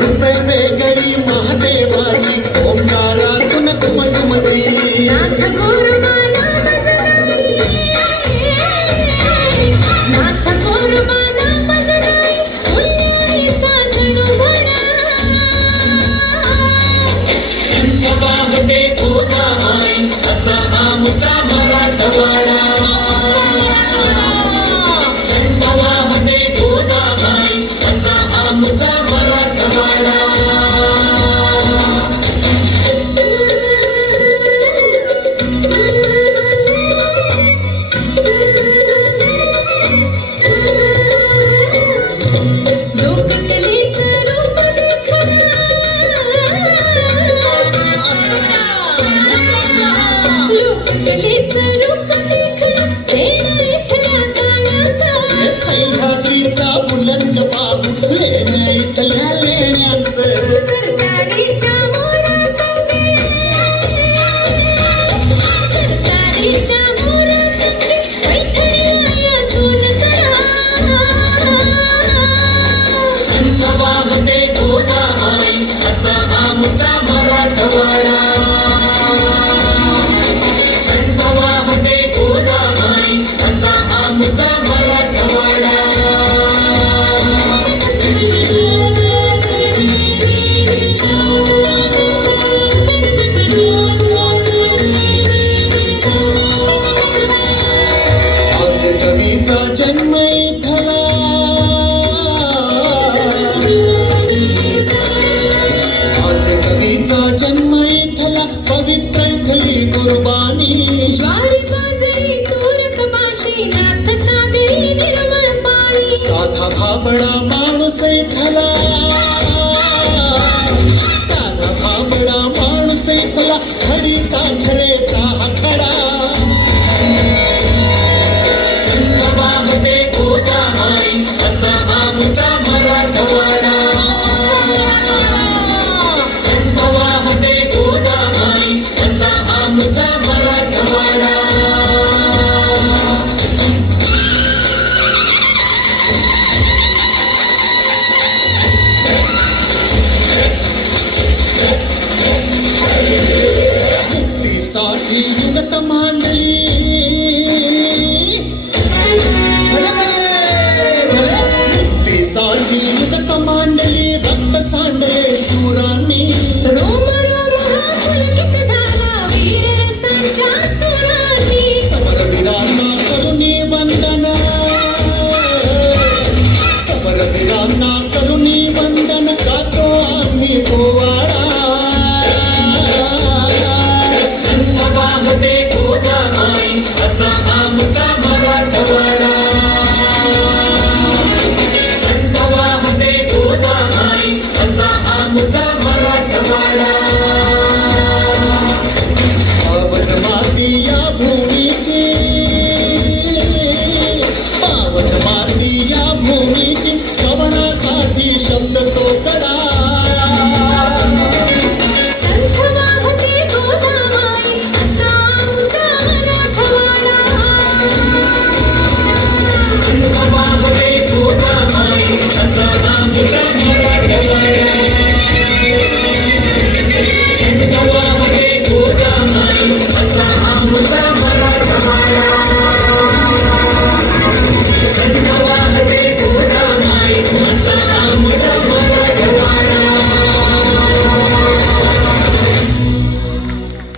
रुपे वेगळी महादेवाची ओंकारातून तुमतुमती सह्याद्रीचा बुलंद बाबू लेण्या इथल्या लेण्यांचं. सरदारीच्या मोरासंगे. सरदारीच्या मोरासंगे पैठणीला या सोनकळा संत वाहते गोदामाई असा आमचा कवीचा जन्म इथला पवित्र इथली गुरुबानी. ज्वारी बाजरी तूर कपाशी नाथ सागरी निर्मळ पाणी साधा भाबडा माणूस इथला. साधा भाबडा माणूस इथला खडी साखर வாழ்க்கை யுகத்தமாந்தலே நல்லதே